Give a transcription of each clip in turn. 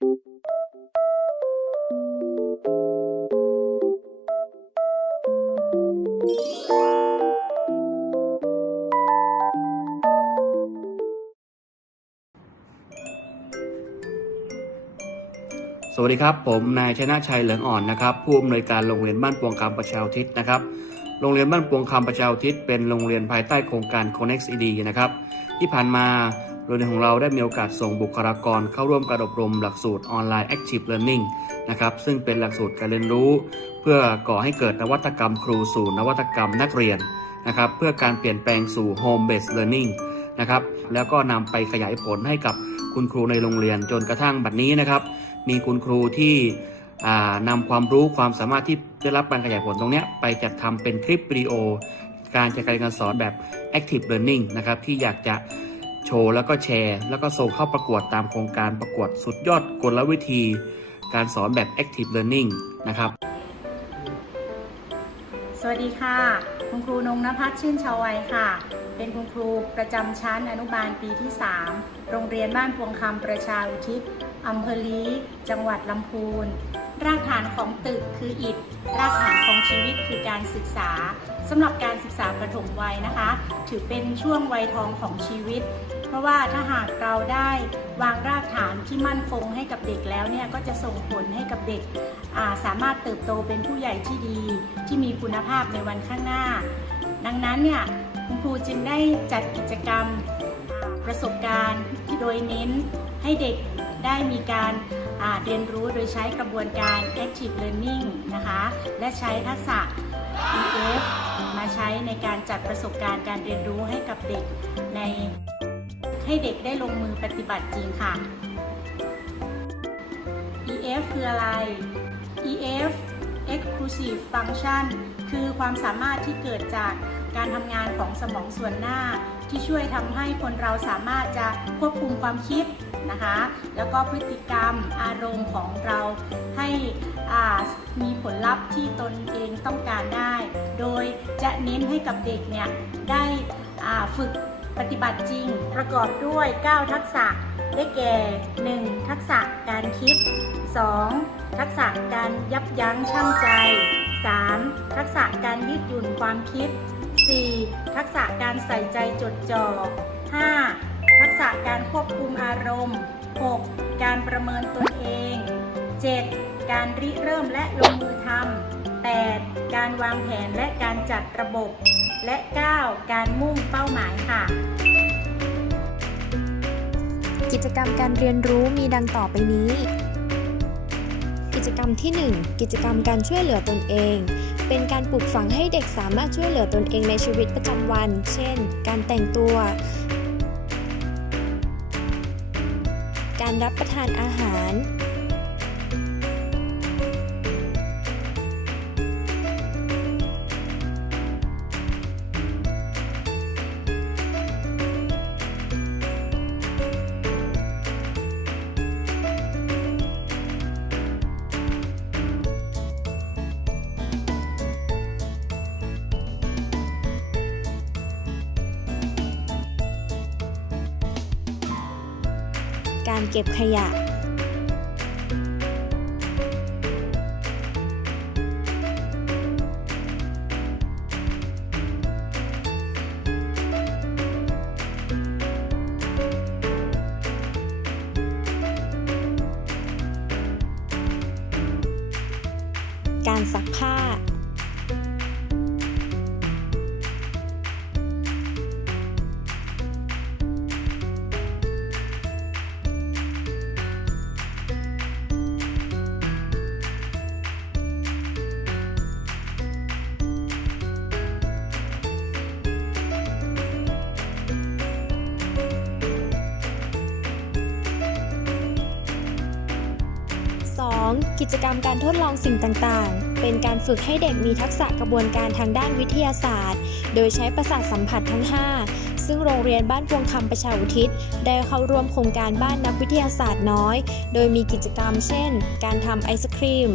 สวัสดีครับ ผมนายชนะชัยเหลืองอ่อนนะครับ ผู้อำนวยการโรงเรียนบ้านปวงคำประชาทิศนะครับ โรงเรียนบ้านปวงคำประชาทิศเป็นโรงเรียนภายใต้โครงการ Connect ED นะครับ ที่ผ่านมา โรงเรียนของเราได้มีโอกาสส่งบุคลากรเข้าร่วมการอบรมหลักสูตรออนไลน์ Active Learning นะครับซึ่งเป็นหลักสูตรการเรียนรู้ เพื่อก่อให้เกิดนวัตกรรมครูสู่นวัตกรรมนักเรียนนะครับเพื่อการเปลี่ยนแปลงสู่ Home Based Learning นะครับแล้วก็นำไปขยายผลให้กับคุณครูในโรงเรียนจนกระทั่งบัดนี้นะครับ มีคุณครูที่อ่านำความรู้ความสามารถที่ได้รับการขยายผลตรงนี้ไปจัดทำเป็นคลิปวิดีโอ การจัดการการสอนแบบ Active Learning นะครับที่อยากจะ โชว์แล้วก็แชร์ แล้วก็ส่งเข้าประกวดตามโครงการประกวดสุดยอดกลวิธี การสอนแบบ Active Learning นะครับ สวัสดีค่ะ คุณครูนงนภัสชื่นชาววัยค่ะ เป็นคุณครูประจำชั้นอนุบาลปีที่ 3 โรงเรียนบ้านพวงคำประชาอุทิศอำเภอลีจังหวัดลำพูน รากฐานของตึกคืออิฐ รากฐานของชีวิตคือการศึกษาสำหรับการศึกษาประถมวัยนะคะ ถือเป็นช่วงวัยทองของชีวิต เพราะว่าถ้าหากเราได้วางรากฐานที่มั่นคงให้กับเด็กแล้วเนี่ยก็จะส่งผลให้กับเด็กาสามารถเติบโตเป็นผู้ใหญ่ที่ดี ที่มีคุณภาพในวันข้างหน้า ดังนั้นเนี่ยคุณครูจึงได้จัดกิจกรรมประสบการณ์โดยเน้นให้เด็กได้มีการาเรียนรู้โดยใช้กระบวนการ active learning นะคะ และใช้ทักษะ EF มาใช้ในการจัดประสบการณ์การเรียนรู้ให้กับเด็กใน ให้เด็กได้ลงมือปฏิบัติจริงค่ะ EF คืออะไร EF Exclusive Function คือความสามารถที่เกิดจากการทำงานของสมองส่วนหน้า ที่ช่วยทำให้คนเราสามารถจะควบคุมความคิดนะคะ แล้วก็พฤติกรรมอารมณ์ของเราให้มีผลลัพธ์ที่ตนเองต้องการได้ โดยจะเน้นให้กับเด็กเนี่ยได้ฝึก ปฏิบัติจริง ประกอบด้วย 9 ทักษะ ได้แก่ 1. ทักษะการคิด 2. ทักษะการยับยั้งชั่งใจ 3. ทักษะการยืดหยุ่นความคิด 4. ทักษะการใส่ใจจดจ่อ 5. ทักษะการควบคุมอารมณ์ 6. การประเมินตนเอง 7. การริเริ่มและลงมือทำ 8. การวางแผนและการจัดระบบ และ 9. การมุ่งเป้าหมายค่ะ กิจกรรมการเรียนรู้มีดังต่อไปนี้ กิจกรรมที่ 1 กิจกรรมการช่วยเหลือตนเอง เป็นการปลูกฝังให้เด็กสามารถช่วยเหลือตนเองในชีวิตประจำวัน เช่น การแต่งตัว การรับประทานอาหาร การเก็บขยะ การซักผ้า 2. กิจกรรมการทดลองสิ่งต่างๆ เป็นการฝึกให้เด็กมีทักษะกระบวนการทางด้านวิทยาศาสตร์ โดยใช้ประสาทสัมผัสทั้ง 5 ซึ่งโรงเรียนบ้านพวงคำประชาอุทิศ ได้เข้าร่วมโครงการบ้านนักวิทยาศาสตร์น้อย โดยมีกิจกรรมเช่น การทำไอศครีม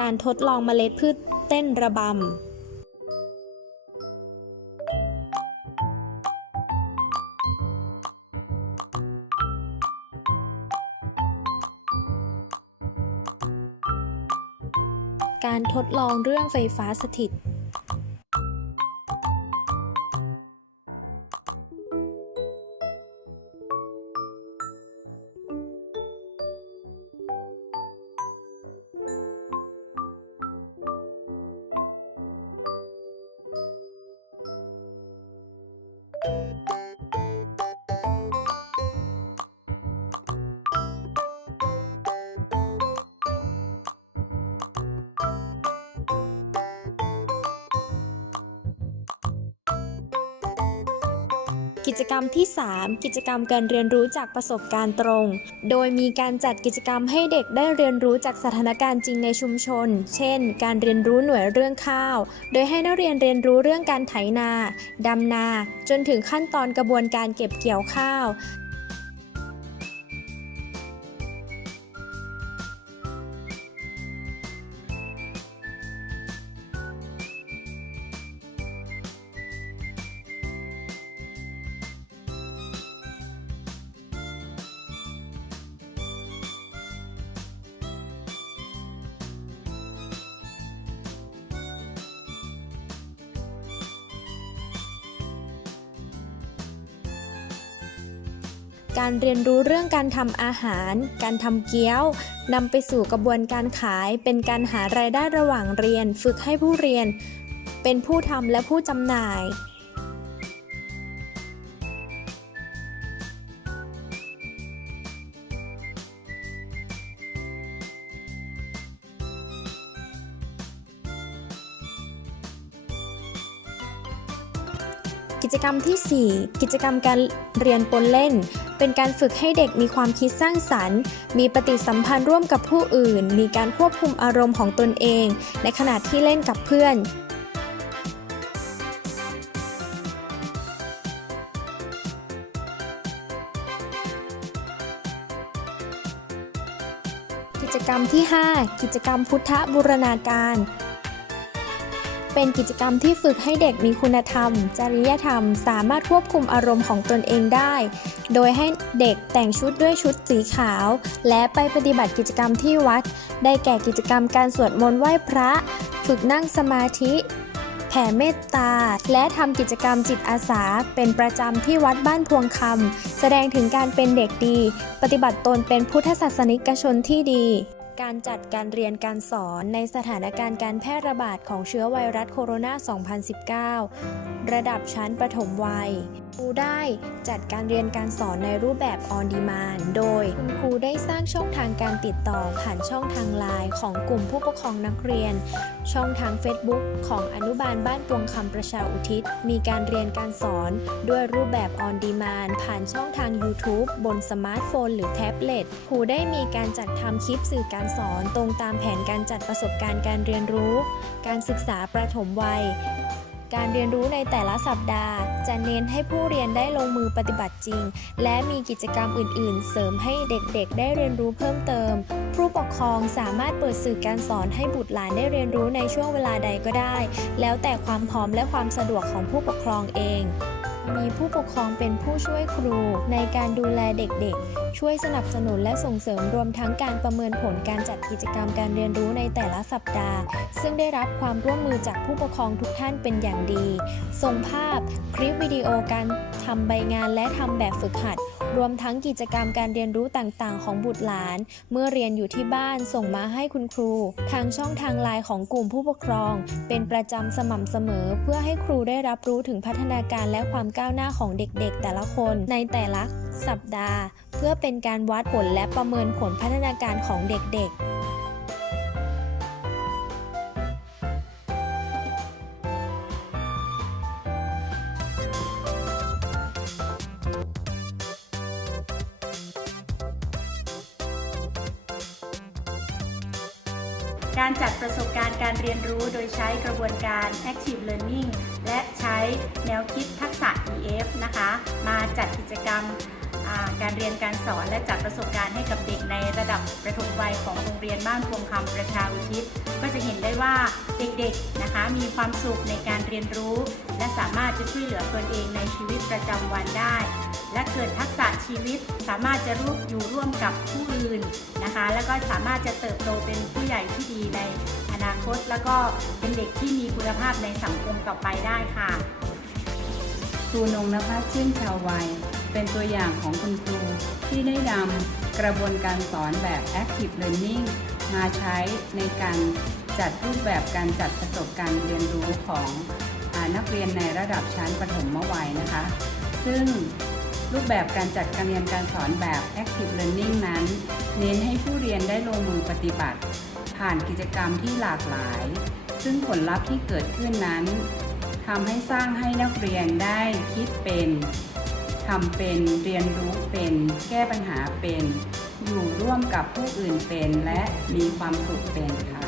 การทดลองเมล็ดพืชเต้นระบำการทดลองเรื่องไฟฟ้าสถิต กิจกรรมที่ 3 กิจกรรมการเรียนรู้จากประสบการณ์ตรง โดยมีการจัดกิจกรรมให้เด็กได้เรียนรู้จากสถานการณ์จริงในชุมชน เช่น การเรียนรู้หน่วยเรื่องข้าว โดยให้นักเรียนเรียนรู้เรื่องการไถนา ดำนา จนถึงขั้นตอนกระบวนการเก็บเกี่ยวข้าว การเรียนรู้เรื่องการทำอาหาร การทำเกี๊ยวนำไปสู่กระบวนการขาย เป็นการหารายได้ระหว่างเรียน ฝึกให้ผู้เรียน เป็นผู้ทำและผู้จำหน่ายกิจกรรมที่ 4 กิจกรรมการเรียนปนเล่น เป็นการฝึกให้เด็กมีความคิดสร้างสรรค์ มีปฏิสัมพันธ์ร่วมกับผู้อื่น มีการควบคุมอารมณ์ของตนเอง ในขณะที่เล่นกับเพื่อนกิจกรรมที่ 5 กิจกรรมพุทธบูรณาการ เป็นกิจกรรมที่ฝึกให้เด็กมีคุณธรรม จริยธรรม สามารถควบคุมอารมณ์ของตนเองได้ โดยให้เด็กแต่งชุดด้วยชุดสีขาว และไปปฏิบัติกิจกรรมที่วัด ได้แก่กิจกรรมการสวดมนต์ไหว้พระ ฝึกนั่งสมาธิ แผ่เมตตา และทำกิจกรรมจิตอาสา เป็นประจำที่วัดบ้านพวงคำแสดงถึงการเป็นเด็กดี ปฏิบัติตนเป็นพุทธศาสนิกชนที่ดี การจัดการเรียนการสอนในสถานการณ์การแพร่ระบาดของเชื้อไวรัสโคโรนา 2019 ระดับชั้นประถมวัยครูได้จัดการเรียนการสอนในรูปแบบ on demand โดยคุณครูได้สร้างช่องทางการติดต่อผ่านช่องทางไลน์ของกลุ่มผู้ปกครองนักเรียน ช่องทาง Facebook ของอนุบาลบ้านปวงคำประชาอุทิศ มีการเรียนการสอนด้วยรูปแบบ on demand ผ่านช่องทาง YouTube บนสมาร์ทโฟน หรือแท็บเล็ตครูได้มีการจัดทำคลิปสื่อการสอนตรงตามแผนการจัดประสบการณ์การเรียนรู้ การศึกษาประถมวัย การเรียนรู้ในแต่ละสัปดาห์ จะเน้นให้ผู้เรียนได้ลงมือปฏิบัติจริง และมีกิจกรรมอื่น ๆ เสริมให้เด็ก ๆ ได้เรียนรู้เพิ่มเติม ผู้ปกครองสามารถเปิดสื่อการสอนให้บุตรหลานได้เรียนรู้ในช่วงเวลาใดก็ได้ แล้วแต่ความพร้อมและความสะดวกของผู้ปกครองเอง มีผู้ปกครองเป็นผู้ช่วยครู ในการดูแลเด็กๆ ช่วยสนับสนุนและส่งเสริมรวมทั้งการประเมินผลการจัดกิจกรรมการเรียนรู้ในแต่ละสัปดาห์ ซึ่งได้รับความร่วมมือจากผู้ปกครองทุกท่านเป็นอย่างดี ส่งภาพ คลิปวิดีโอการทำใบงานและทำแบบฝึกหัด รวมทั้งกิจกรรมการเรียนรู้ต่างๆ ของบุตรหลาน เมื่อเรียนอยู่ที่บ้านส่งมาให้คุณครู ทางช่องทางไลน์ของกลุ่มผู้ปกครอง เป็นประจำสม่ำเสมอ เพื่อให้ครูได้รับรู้ถึงพัฒนาการและความก้าวหน้าของเด็กๆ แต่ละคนในแต่ละสัปดาห์ เพื่อเป็นการวัดผลและประเมินผลพัฒนาการของเด็กๆ การเรียนรู้โดยใช้กระบวนการ Active Learning และใช้แนวคิดทักษะ EF นะคะ มาจัดกิจกรรม การเรียนการสอนและจัดประสบการณ์ให้กับเด็กในระดับประถมวัยของโรงเรียนบ้านพวงคำประชาอุทิศก็จะเห็นได้ว่าเด็กๆนะคะมีความสุขในการเรียนรู้ และสามารถจะช่วยเหลือตนเองในชีวิตประจำวันได้ และเกิดทักษะชีวิตสามารถจะร่วมอยู่ร่วมกับผู้อื่นนะคะ แล้วก็สามารถจะเติบโตเป็นผู้ใหญ่ที่ดีในอนาคต แล้วก็เป็นเด็กที่มีคุณภาพในสังคมต่อไปได้ค่ะครูนงนภัสชื่นชาววัย เป็นตัวอย่างของคุณครูที่ได้นำกระบวนการสอนแบบ Active Learning มาใช้ในการจัดรูปแบบการจัดประสบการณ์เรียนรู้ของอนักเรียนในระดับชั้นประถมวัยนะคะ ซึ่งรูปแบบการจัดการเรียนการสอนแบบ Active Learning นั้น เน้นให้ผู้เรียนได้ลงมือปฏิบัติ ผ่านกิจกรรมที่หลากหลาย ซึ่งผลลัพธ์ที่เกิดขึ้นนั้นทำให้สร้างให้นักเรียนได้คิดเป็น ทำเป็นเรียนรู้เป็น แก้ปัญหาเป็น อยู่ร่วมกับผู้อื่นเป็นและมีความสุขเป็นค่ะ